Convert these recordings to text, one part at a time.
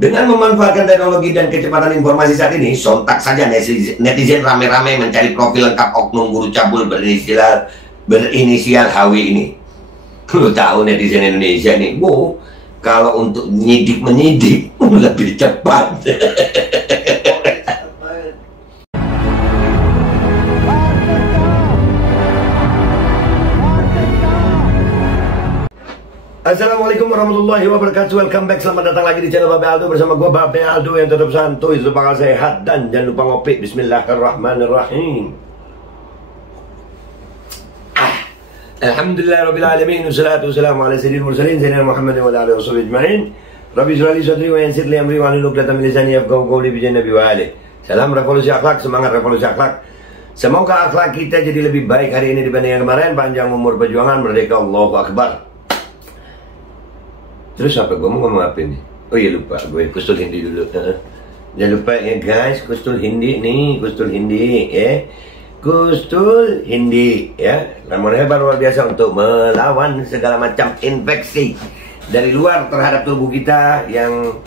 Dengan memanfaatkan teknologi dan kecepatan informasi saat ini, sontak saja netizen rame-rame mencari profil lengkap oknum guru cabul berinisial HW ini. Lu tahu netizen Indonesia nih, kalau untuk menyidik lebih cepat. Assalamualaikum warahmatullahi wabarakatuh. Welcome back, selamat datang lagi di channel Babe Aldo bersama gue Babe Aldo yang tetap santuy, supaya sehat, dan jangan lupa ngopi. Bismillahirrahmanirrahim. Alhamdulillah Rabbil Alamin, wassalatu wassalamu ala sayyidil mursalin sayyidina Muhammad wa ala alihi washabihi ajma'in. Rabbi shrah li sadri wa yassir li amri wa hlul 'uqdatam min lisani yafqahu qawli bi nabi wa alihi. Salam revolusi akhlak, semangat revolusi akhlak. Semoga akhlak kita jadi lebih baik hari ini dibanding yang kemarin. Panjang umur perjuangan, merdeka, Allahu Akbar. Terus apa? Gue mau ngomong apa ini? Oh iya lupa, gue kustul Hindi dulu. Jangan lupa ya guys, kustul Hindi nih, kustul Hindi ya. Kustul Hindi ya. Namun hebat luar biasa untuk melawan segala macam infeksi dari luar terhadap tubuh kita, yang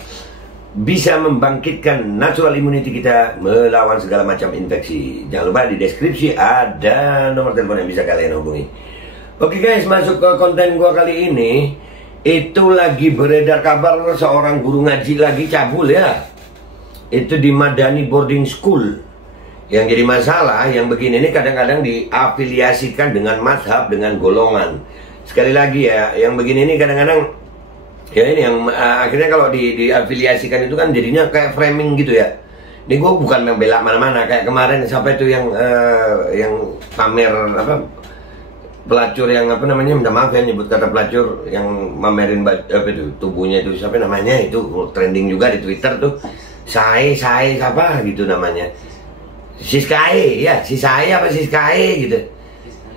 bisa membangkitkan natural immunity kita melawan segala macam infeksi. Jangan lupa di deskripsi ada nomor telepon yang bisa kalian hubungi. Oke guys, masuk ke konten gue kali ini. Itu lagi beredar kabar seorang guru ngaji lagi cabul ya. Itu di Madani Boarding School. Yang jadi masalah yang begini ini kadang-kadang diafiliasikan dengan mazhab, dengan golongan. Sekali lagi ya, yang begini ini kadang-kadang ya ini yang akhirnya kalau diafiliasikan itu kan jadinya kayak framing gitu ya. Ini gue bukan membela mana-mana, kayak kemarin siapa itu yang pamer apa, pelacur yang apa namanya, minta maaf ya nyebut kata pelacur, yang mamerin apa itu tubuhnya itu, siapa namanya itu, trending juga di Twitter tuh, Sae siapa gitu namanya, Siskae ya, Sisae apa Siskae gitu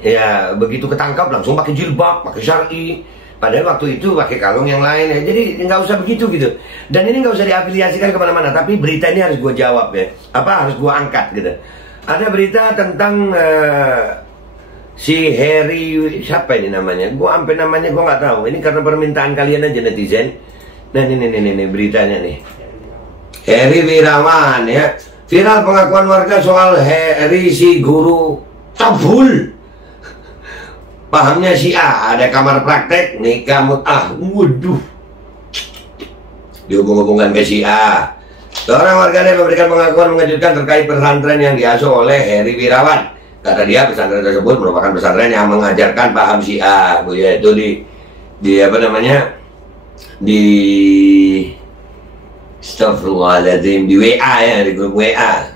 ya. Begitu ketangkap langsung pakai jilbab, pakai syar'i, padahal waktu itu pakai kalung yang lain ya. Jadi nggak usah begitu gitu, dan ini nggak usah diafiliasikan kemana-mana. Tapi berita ini harus gue jawab ya, apa harus gue angkat gitu. Ada berita tentang si Harry, siapa ini namanya? Gue sampai namanya gue nggak tahu. Ini karena permintaan kalian aja netizen. Nah ini beritanya nih. Harry Wirawan ya. Viral pengakuan warga soal Harry si guru cabul. Pahamnya Syiah, ada kamar praktek, nikah mut'ah. Waduh. Dihubung-hubungkan ke Syiah. Seorang warganet memberikan pengakuan mengejutkan terkait pesantren yang diasuh oleh Harry Wirawan. Kata dia, pesantren tersebut merupakan pesantren yang mengajarkan paham Syiah, yaitu di apa namanya, di Astagfirullahaladzim, di WA ya, di grup WA.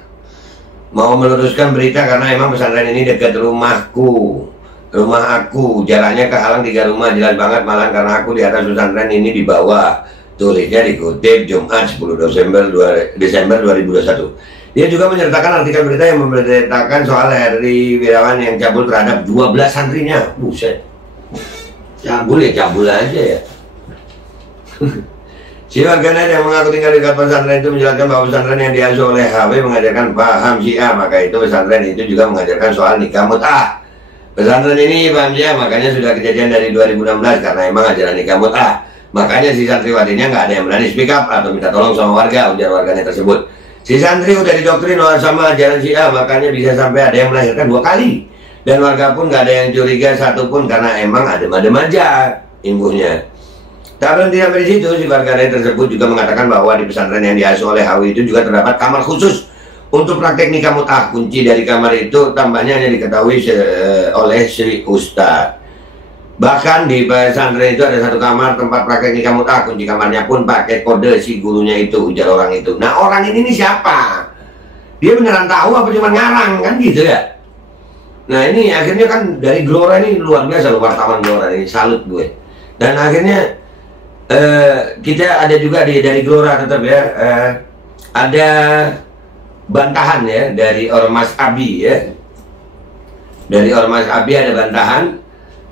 Mau meluruskan berita karena emang pesantren ini dekat rumah aku, jaraknya kehalang 3 rumah, jelas banget malah karena aku di atas pesantren ini di bawah. Tulisnya dikutip Jumat 10 Desember 2021. Dia juga menyertakan artikel berita yang memberitakan soal Harry Wirawan yang cabul terhadap 12 santrinya. Buset. Cabul ya cabul aja ya. Si warganet yang mengaku tinggal di dekat pesantren itu menjelaskan bahwa pesantren yang diasuh oleh HW mengajarkan paham Syiah, maka itu pesantren itu juga mengajarkan soal nikah mut'ah. Pesantren ini paham Syiah, makanya sudah kejadian dari 2016 karena emang ajaran nikah mut'ah. Makanya si santriwatinya nggak ada yang berani speak up atau minta tolong sama warga, ujar warganet tersebut. Si santri udah didoktrin sama ajaran Syiah, makanya bisa sampai ada yang melahirkan 2 kali. Dan warga pun nggak ada yang curiga satupun karena emang adem-adem aja imbuhnya. Tak berhenti sampai di situ, si warganet tersebut juga mengatakan bahwa di pesantren yang diasuh oleh HW itu juga terdapat kamar khusus untuk praktek nikah mut'ah. Kunci dari kamar itu tambahnya hanya diketahui oleh Sri Ustadz. Bahkan di pesantren itu ada 1 kamar tempat praktek nikah mut'ah. Kunci kamarnya pun pakai kode si gurunya itu, ujar orang itu. Nah orang ini siapa? Dia beneran tahu apa cuma ngarang kan gitu ya? Nah ini akhirnya kan dari Gelora ini luar biasa, wartawan Gelora ini, salut gue. Dan akhirnya kita ada juga dari Gelora tetap ya, ada bantahan ya dari Ormas Abi ya. Dari Ormas Abi ada bantahan.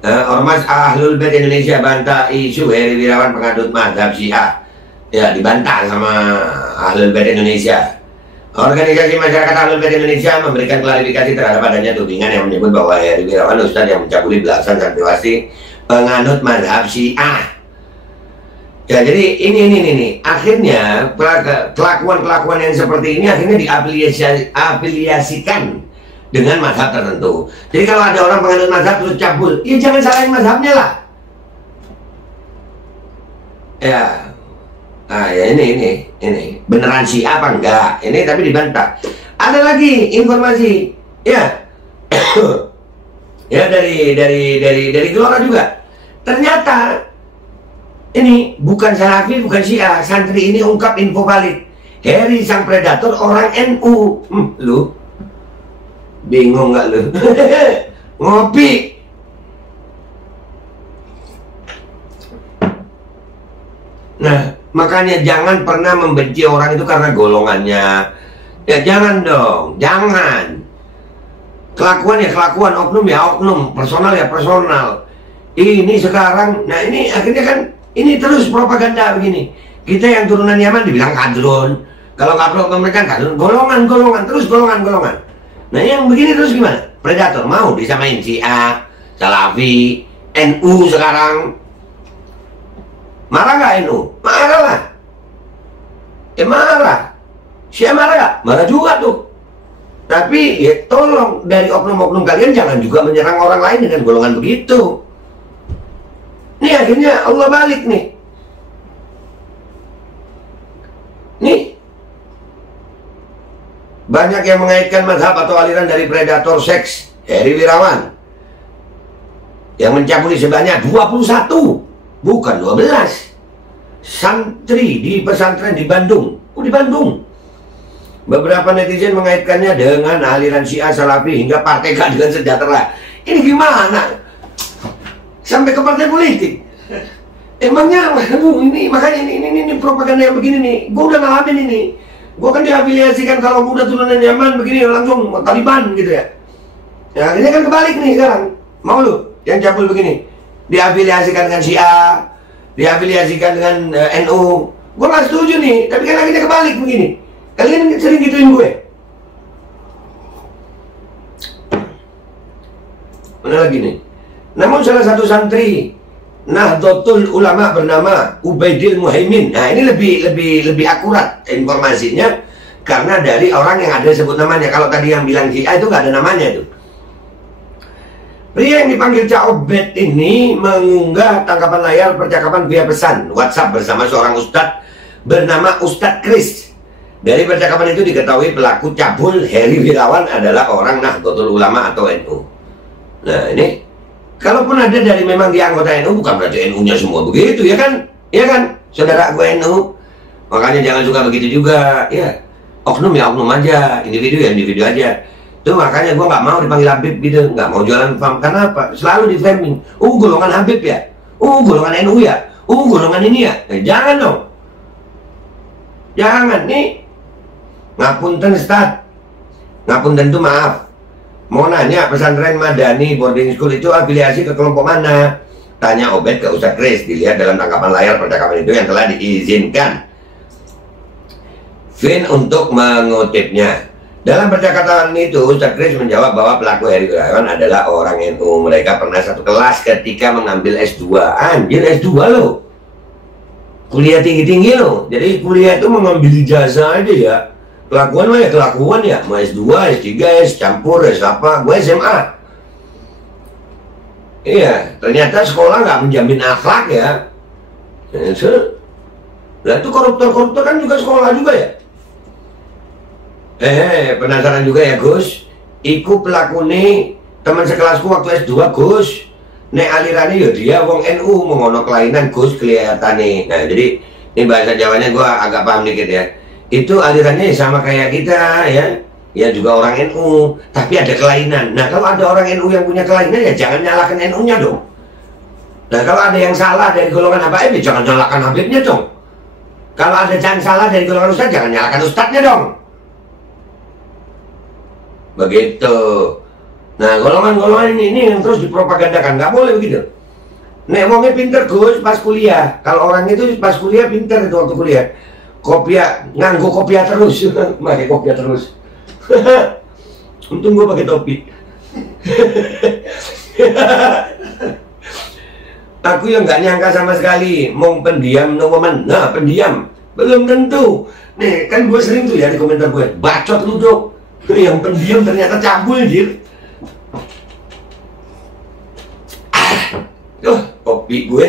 Ormas Ahlul Bait Indonesia bantah isu Harry Wirawan pengadut mazhab Syiah. Ya dibantah sama Ahlul Bait Indonesia. Organisasi masyarakat Ahlul Bait Indonesia memberikan klarifikasi terhadap adanya tudingan yang menyebut bahwa Harry Wirawan ustadz yang mencabuli belasan santriwati penganut mazhab Syiah. Ya, jadi ini. Akhirnya kelakuan yang seperti ini akhirnya diafiliasikan dengan mazhab tertentu. Jadi kalau ada orang penganut mazhab terus cabul, ya jangan salahin mazhabnya lah. Ya, ya ini beneran Syiah apa enggak? Ini tapi dibantah. Ada lagi informasi, ya, ya dari Gelora juga. Ternyata ini bukan Salafi, bukan Syiah. Santri ini ungkap info valid. Heri sang predator orang NU. Lu bingung nggak lu? Ngopi. Nah, makanya jangan pernah membenci orang itu karena golongannya. Ya jangan dong, jangan. Kelakuan ya kelakuan, oknum ya oknum, personal ya personal. Ini sekarang, nah ini akhirnya kan ini terus propaganda begini. Kita yang turunan Yaman dibilang kadrun. Kalau nggak pro mereka kadrun, golongan, terus golongan. Nah yang begini terus gimana? Predator mau disamain Syiah, Salafi, NU sekarang. Marah nggak NU? Marah lah. Marah. Syiah marah nggak? Marah juga tuh. Tapi ya tolong dari oknum-oknum kalian jangan juga menyerang orang lain dengan golongan begitu. Nih akhirnya Allah balik nih. Banyak yang mengaitkan mazhab atau aliran dari predator seks Heri Wirawan yang mencabuli sebanyak 21, bukan 12 santri di pesantren di Bandung. Di Bandung. Beberapa netizen mengaitkannya dengan aliran Syiah, Salafi hingga Partai Keadilan Sejahtera. Ini gimana? Sampai ke partai politik. Emangnya, ini makanya ini propaganda yang begini nih. Gue udah ngalamin ini. Gue kan diafiliasikan kalau gue udah turunan Yaman begini langsung Taliban gitu ya. Ya ini kan kebalik nih sekarang. Mau lu yang cabul begini? Diafiliasikan dengan Syiah, diafiliasikan dengan NU. Gue gak setuju nih. Tapi kan akhirnya kebalik begini. Kalian sering gituin gue. Mana lagi nih? Namun salah satu santri Nahdlatul Ulama bernama Ubaidil Muhaimin. Nah ini lebih akurat informasinya karena dari orang yang ada sebut namanya. Kalau tadi yang bilang Syiah itu nggak ada namanya itu. Pria yang dipanggil Cak Obed ini mengunggah tangkapan layar percakapan via pesan WhatsApp bersama seorang ustadz bernama Ustadz Kris. Dari percakapan itu diketahui pelaku cabul Heri Wirawan adalah orang Nahdlatul Ulama atau NU. Nah ini kalaupun ada dari memang dia anggota NU, bukan berarti NU-nya semua begitu, ya kan? Ya kan? Saudara gue NU. Makanya jangan suka begitu juga, ya. Oknum ya oknum aja, individu ya individu aja. Tuh makanya gue nggak mau dipanggil Habib gitu, nggak mau jualan paham. Karena apa? Selalu di framing. Golongan Habib ya? Golongan NU ya? Golongan ini ya? Jangan dong. Jangan, nih. Ngapunten Ustaz. Ngapunten tuh maaf. Mau nanya pesantren Madani boarding school itu afiliasi ke kelompok mana? Tanya Obed ke Ustadz Kris. Dilihat dalam tangkapan layar percakapan itu yang telah diizinkan Vin untuk mengutipnya. Dalam percakapan itu Ustadz Kris menjawab bahwa pelaku Heri Wirawan adalah orang NU. Mereka pernah satu kelas ketika mengambil S2. Anjir S2 loh. Kuliah tinggi-tinggi loh. Jadi kuliah itu mengambil ijazah aja ya. Kelakuan mah ya kelakuan ya, mau S2, S3, S campur, S apa, gue SMA. Iya, ternyata sekolah nggak menjamin akhlak ya. Nah itu koruptor-koruptor kan juga sekolah juga ya. Penasaran juga ya Gus. Iku pelaku nih teman sekelasku waktu S2 Gus. Nek alirannya ya dia wong NU mengono kelainan Gus kelihatan nih. Nah jadi ini bahasa Jawanya gue agak paham dikit ya. Itu alirannya sama kayak kita ya juga orang NU tapi ada kelainan. Nah kalau ada orang NU yang punya kelainan ya jangan nyalakan NU-nya dong. Nah kalau ada yang salah dari golongan Habib ya jangan nyalakan Habibnya dong. Kalau ada yang salah dari golongan Ustadz jangan nyalakan Ustadznya dong. Begitu. Nah golongan-golongan ini yang terus dipropagandakan, nggak boleh begitu. Nek wongnya pinter Gus pas kuliah. Kalau orang itu pas kuliah pinter itu waktu kuliah. Kopiah, nganggo kopiah terus, pakai kopiah terus. Untung gue pakai topi. Aku yang nggak nyangka sama sekali, mau pendiam no woman. Nah, pendiam belum tentu. Nih, kan gue sering tuh ya di komentar gue, bacot lu dong. Yang pendiam ternyata cabul, jir. Kopi gue.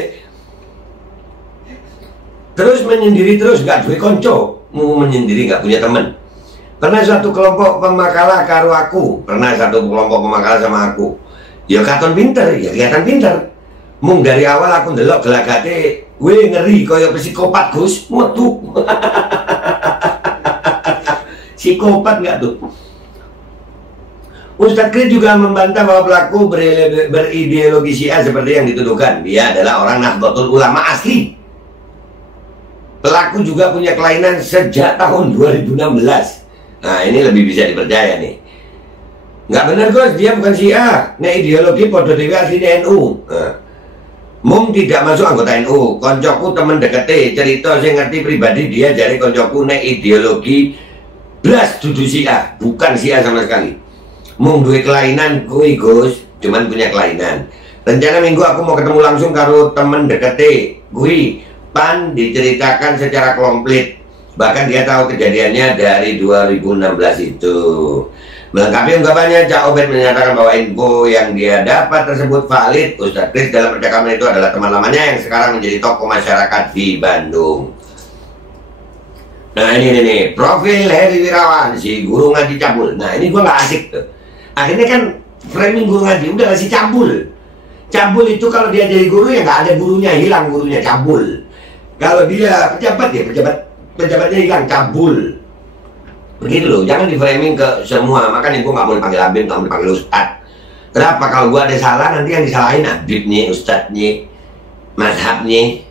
Terus menyendiri terus, gak duwe konco. Mau menyendiri gak punya temen. Pernah satu kelompok pemakalah karo aku. Pernah satu kelompok pemakalah sama aku. Ya katon pinter, ya kelihatan pinter. Mung dari awal aku ndelok gelagate, gue ngeri koyo psikopat Gus, mutu. Psikopat nggak tuh? Ustadz Kris juga membantah bahwa pelaku berideologi Syiah seperti yang dituduhkan. Dia adalah orang Nahdlatul Ulama asli. Pelaku juga punya kelainan sejak tahun 2016. Nah, ini lebih bisa dipercaya nih. Nggak benar Gus, dia bukan Syiah. Nah, ideologi podo dewe aslinya NU. Nah. Mung tidak masuk anggota NU. Koncoku temen dekete cerita saya ngerti pribadi dia dari koncoku nek ideologi blas dudu Syiah, bukan Syiah sama sekali. Mung duwe kelainan kuwi Gus, cuman punya kelainan. Rencana minggu aku mau ketemu langsung karo temen dekete kuwi, pan diceritakan secara komplit. Bahkan dia tahu kejadiannya dari 2016 itu. Melengkapi ungkapannya, Cak Obed menyatakan bahwa info yang dia dapat tersebut valid. Ustadz Kris dalam percakapan itu adalah teman lamanya yang sekarang menjadi tokoh masyarakat di Bandung. Nah ini nih, profil Heri Wirawan, si guru ngaji cabul. Nah ini gua nggak asik tuh. Akhirnya kan framing guru ngaji, udah si cabul. Cabul itu kalau dia jadi guru ya nggak ada gurunya, hilang gurunya, cabul. Kalau dia pejabat ya pejabatnya hilang, cabul. Begitu loh, jangan di framing ke semua. Makanya gue nggak boleh panggil Habib, nggak boleh panggil Ustadz. Kenapa? Kalau gue ada salah nanti yang disalahin Habibnya, Ustadznya, mazhabnya.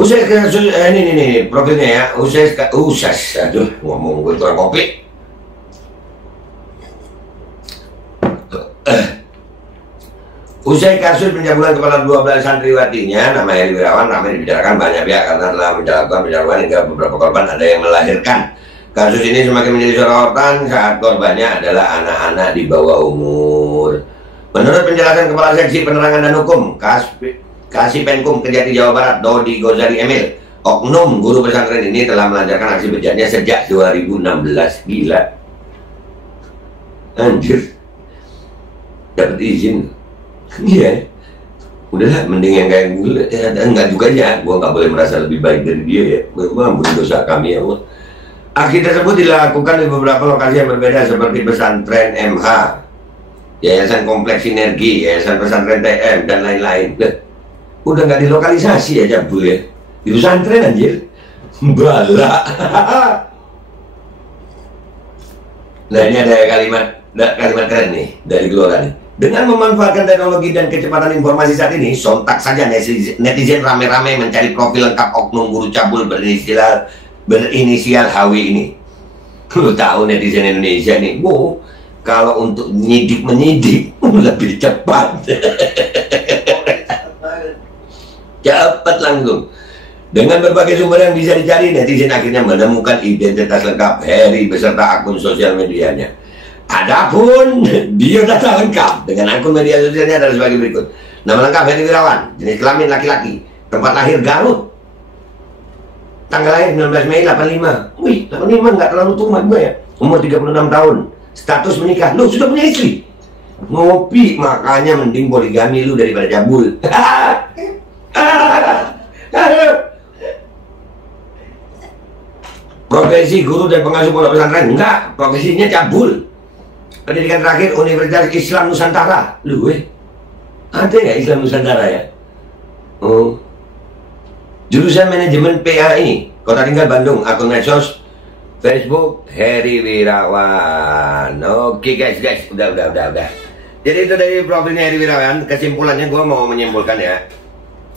Usai ke ini profilnya ya. Usas, aduh ngomong gue kurang kopi. Usai kasus pencabulan kepala 12 santriwatinya, nama Heri Wirawan ramai dibicarakan banyak pihak karena telah menjalankan pencabulan hingga beberapa korban ada yang melahirkan. Kasus ini semakin menjadi sorotan saat korbannya adalah anak-anak di bawah umur. Menurut penjelasan Kepala Seksi Penerangan dan Hukum Kasipenkum Kejati Jawa Barat, Dodi Gozali Emil, oknum guru pesantren ini telah melancarkan aksi bejatnya sejak 2016. Gila, anjir, dapat izin. Iya, udahlah mending yang kayak gue. Enggak juga ya, gue nggak boleh merasa lebih baik dari dia ya. Gue ampuni dosa kami ya Allah. Aksi tersebut dilakukan di beberapa lokasi yang berbeda seperti pesantren MH, Yayasan Kompleks Sinergi, Yayasan Pesantren TM dan lain-lain. Udah nggak dilokalisasi ya cabul ya, di pesantren anjir. Bala. Nah ini ada kalimat keren nih dari Gelora nih. Dengan memanfaatkan teknologi dan kecepatan informasi saat ini, sontak saja netizen rame-rame mencari profil lengkap oknum guru cabul berinisial HW ini. Lu tahu netizen Indonesia nih, wow, kalau untuk menyidik lebih cepat. Cepat langsung. Dengan berbagai sumber yang bisa dicari, netizen akhirnya menemukan identitas lengkap Heri beserta akun sosial medianya. Adapun biodata lengkap dengan akun media sosialnya adalah sebagai berikut. Nama lengkap Heri Wirawan, jenis kelamin laki-laki, tempat lahir Garut, tanggal lahir 19 Mei 85. Wih, 85 nggak terlalu tua gue ya. Umur 36 tahun, status menikah. Lu sudah punya istri? Ngopi, makanya mending poligami lu daripada cabul. Profesi guru dan pengasuh pondok pesantren? Enggak, profesinya cabul. Pendidikan terakhir Universitas Islam Nusantara. Lu ada nggak Islam Nusantara ya? Oh, jurusan manajemen PAI, kota tinggal Bandung. Akun medsos Facebook Heri Wirawan. Oke guys, udah. Jadi itu dari profilnya Heri Wirawan. Kesimpulannya gue mau menyimpulkan ya.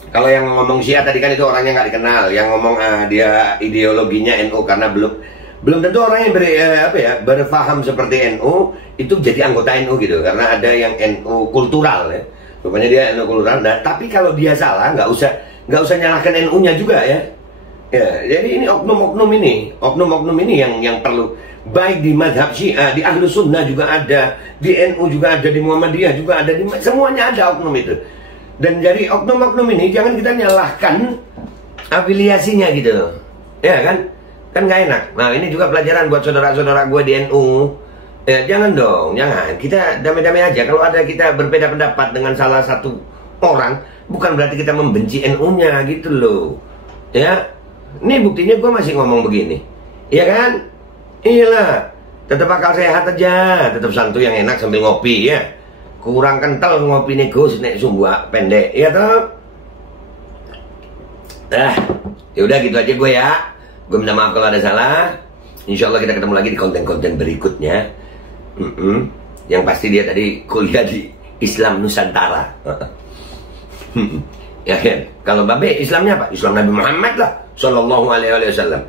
Kalau yang ngomong Syiah tadi kan itu orangnya nggak dikenal. Yang ngomong dia ideologinya NU karena belum tentu orang yang berpaham seperti NU itu jadi anggota NU gitu, karena ada yang NU kultural ya, rupanya dia NU kultural. Nah, tapi kalau dia salah nggak usah nyalahkan NU-nya juga ya. Jadi ini oknum-oknum ini yang perlu, baik di mazhab Syiah, di Ahlus Sunnah juga ada, di NU juga ada, di Muhammadiyah juga ada, semuanya ada oknum itu. Dan dari oknum-oknum ini jangan kita nyalahkan afiliasinya gitu, ya kan? Kan nggak enak. Nah ini juga pelajaran buat saudara-saudara gue di NU. Ya jangan dong, jangan. Kita damai-damai aja. Kalau ada kita berbeda pendapat dengan salah satu orang, bukan berarti kita membenci NU-nya gitu loh. Ya, ini buktinya gue masih ngomong begini, ya kan? Iyalah, tetap akal sehat aja, tetap santuy yang enak sambil ngopi ya. Kurang kental ngopi nih Gus, nek sumbuh pendek, ya toh? Ya udah gitu aja gue ya. Gue minta maaf kalau ada salah. Insya Allah kita ketemu lagi di konten-konten berikutnya. Yang pasti dia tadi kuliah di Islam Nusantara. Ya kan? Kalau Babe Islamnya apa? Islam Nabi Muhammad lah Sallallahu alaihi wasallam.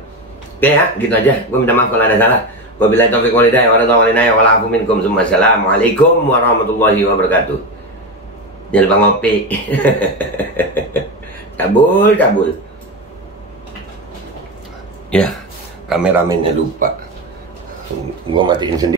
Oke ya, gitu aja. Gue minta maaf kalau ada salah. Wabillahi taufiq wal hidayah wa radha wa la'afu minkum. Assalamualaikum warahmatullahi wabarakatuh. Jangan lupa ngopi. Cabul. Ya, kameramennya lupa. Gua matiin sendiri.